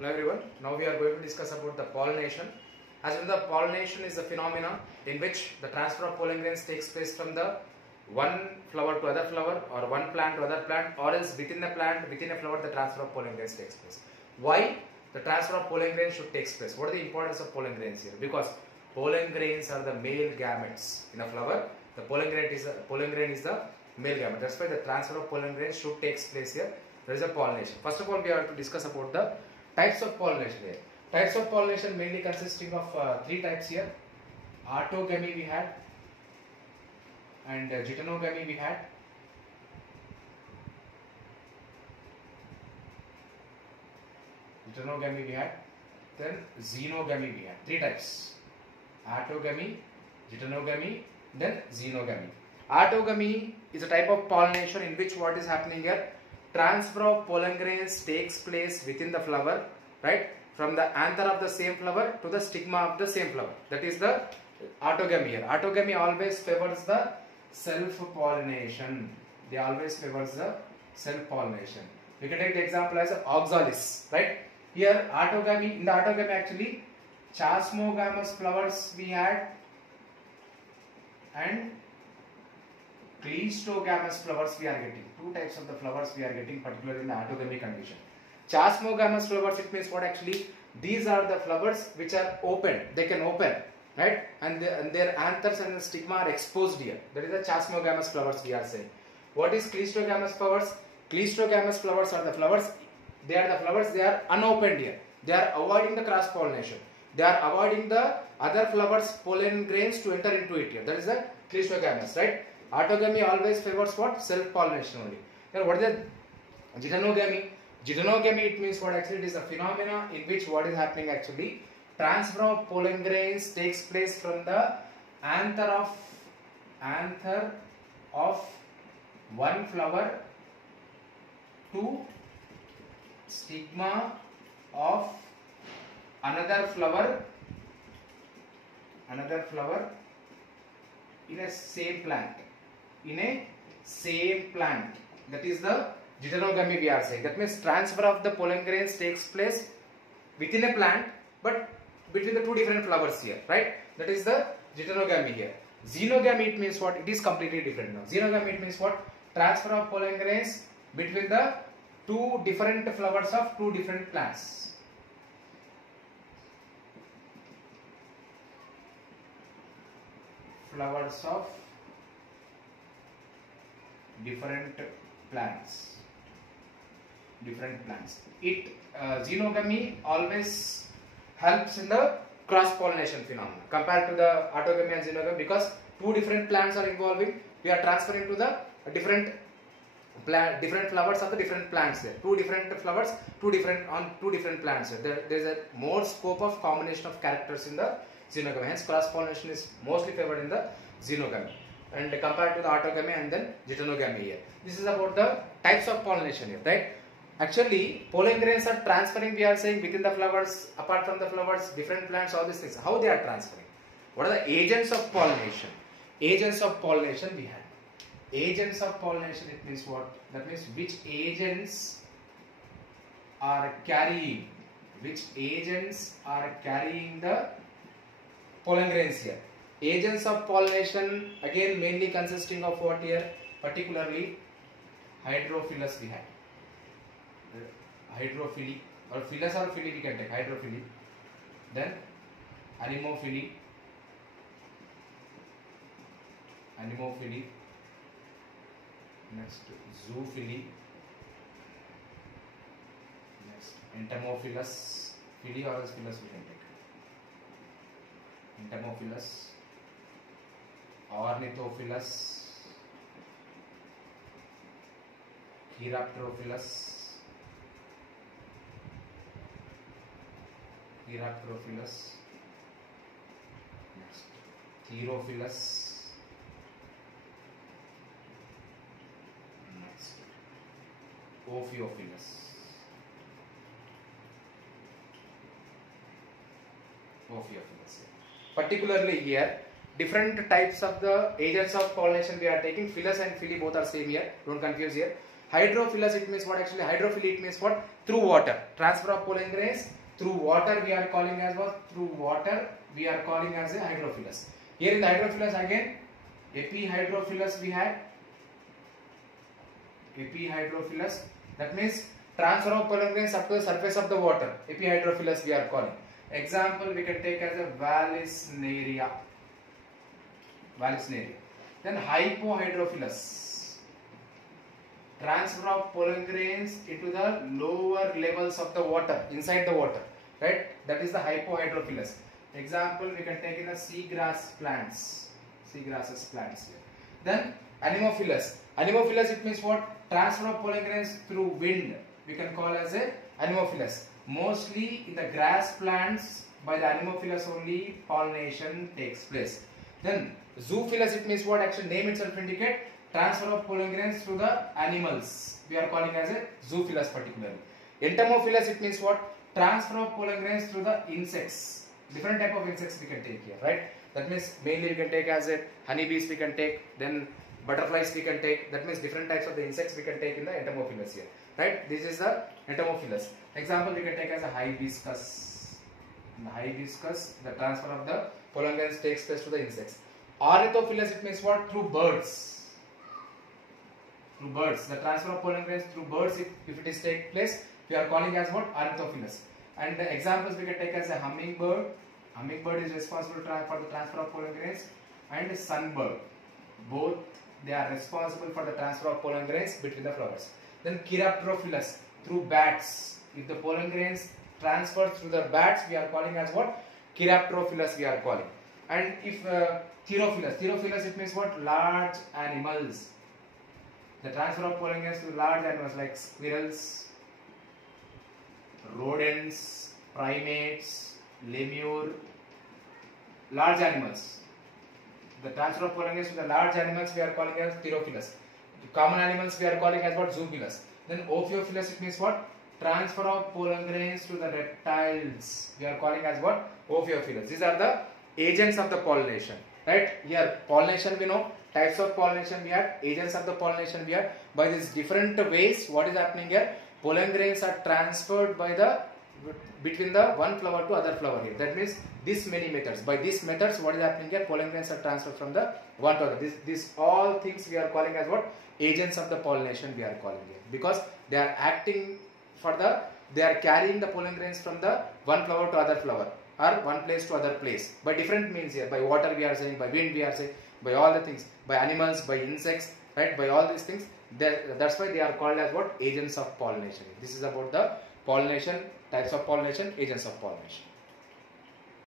Hello everyone, now we are going to discuss about the pollination. As you know, the pollination is a phenomenon in which the transfer of pollen grains takes place from the one flower to other flower, or one plant to other plant, or else within the plant, within a flower, the transfer of pollen grains takes place. Why the transfer of pollen grains should take place? What is the importance of pollen grains here? Because pollen grains are the male gametes in a flower. The pollen grain is the male gamete. That's why the transfer of pollen grains should take place here. There is a pollination. First of all, we have to discuss about the types of pollination here. Types of pollination mainly consisting of three types here. Autogamy we had, and geitonogamy we had. Geitonogamy we had. Then xenogamy we had. Three types. Autogamy, geitonogamy, then xenogamy. Autogamy is a type of pollination in which what is happening here? Transfer of pollen grains takes place within the flower, right? From the anther of the same flower to the stigma of the same flower. That is the autogamy here. Autogamy always favors the self-pollination. They always favors the self-pollination. We can take the example as oxalis, right? Here autogamy, in the autogamy actually, chasmogamous flowers we had and cleistogamous flowers we are getting. Two types of the flowers we are getting, particularly in the autogamy condition. Chasmogamous flowers, it means what actually? These are the flowers which are open. They can open, right? And their anthers and the stigma are exposed here. That is the chasmogamous flowers we are saying. What is cleistogamous flowers? Cleistogamous flowers are the flowers. They are the flowers. They are unopened here. They are avoiding the cross pollination. They are avoiding the other flowers' pollen grains to enter into it here. That is the cleistogamous, right? Autogamy always favors what? Self-pollination only. Then what is the geitonogamy? Geitonogamy, it means what actually? It is a phenomena in which what is happening actually? Transfer of pollen grains takes place from the anther of one flower to stigma of another flower in a same plant. That is the geitonogamy we are saying. That means transfer of the pollen grains takes place within a plant, but between the two different flowers here, right? That is the geitonogamy here. Xenogamy, it means what? It is completely different now. Xenogamy, it means what? Transfer of pollen grains between the two different flowers of two different plants. Flowers of different plants. Xenogamy always helps in the cross pollination phenomenon compared to the autogamy and xenogamy, because two different plants are involving. We are transferring to the different flowers of the different plants there. Two different flowers, two different plants there. There is a more scope of combination of characters in the xenogamy. Hence, cross pollination is mostly favored in the xenogamy, and compared to the autogamy and then geitonogamy here. This is about the types of pollination here, right? Actually, pollen grains are transferring, we are saying, within the flowers, apart from the flowers, different plants, all these things. How they are transferring? What are the agents of pollination? Agents of pollination we have. Agents of pollination, it means what? That means which agents are carrying the pollen grains here. Agents of pollination, again mainly consisting of what here? Particularly hydrophilus we have. Hydrophily, or phylus or phily we can take. Hydrophily, then anemophily, next zoophily, next entomophilus, phily or else phylus we can take. Entomophilus, ornithophilus, Chiropterophilus, next Therophilus, next Ophiophilus. Particularly here, different types of the agents of pollination we are taking. Phylus and phily both are same here. Don't confuse here. Hydrophilus, it means what actually? Hydrophily, it means what? Through water. Transfer of pollen grains through water we are calling as what? Through water we are calling as a hydrophilus. Here in the hydrophilus again, epihydrophilus we had. Epihydrophilus, that means transfer of pollen grains up to the surface of the water. Epihydrophilus we are calling. Example we can take as a Vallisneria. Vallisneria. Then hypohydrophilus, transfer of pollen grains into the lower levels of the water, inside the water, right? That is the hypohydrophilus. Example we can take in the seagrass plants, seagrasses plants here. Then anemophilus. Anemophilus, it means what? Transfer of pollen grains through wind. We can call as a anemophilus. Mostly in the grass plants, by the anemophilus only pollination takes place. Then zoophilus, it means what? Actually name itself indicate transfer of pollen grains to the animals. We are calling as a zoophilus particularly. Entomophilus, it means what? Transfer of pollen grains through the insects. Different type of insects we can take here, right? That means mainly we can take as a honeybees we can take, then butterflies we can take. That means different types of the insects we can take in the entomophilus here, right? This is the entomophilus. Example we can take as a hibiscus. In the hibiscus, the transfer of the pollen grains takes place to the insects. Ornithophilus, it means what? Through birds. Through birds. The transfer of pollen grains through birds, if it is take place, we are calling as what? Ornithophilus. And the examples we can take as a hummingbird. Hummingbird is responsible for the transfer of pollen grains, and sunbird. Both they are responsible for the transfer of pollen grains between the flowers. Then Chiropterophilus, through bats. If the pollen grains transfer through the bats, we are calling as what? Chiropterophilus we are calling. And if Thyrophilus, it means what? Large animals. The transfer of pollen grains to large animals like squirrels, rodents, primates, lemur, large animals. The transfer of pollen grains to the large animals we are calling as Thyrophilus. The common animals we are calling as what? Zoophilus. Then Ophiophilus, it means what? Transfer of pollen grains to the reptiles. We are calling as what? Ophiophilus. These are the agents of the pollination, right? Here pollination we know, types of pollination we have, agents of the pollination we have. By these different ways, what is happening here? Pollen grains are transferred by the between the one flower to other flower here. That means this many methods. By these methods, what is happening here? Pollen grains are transferred from the one to other. This all things we are calling as what? Agents of the pollination we are calling here, because they are acting for the, they are carrying the pollen grains from the one flower to other flower, or one place to other place by different means here. By water we are saying, by wind we are saying, by all the things, by animals, by insects, right? By all these things, that's why they are called as what? Agents of pollination. This is about the pollination, types of pollination, agents of pollination.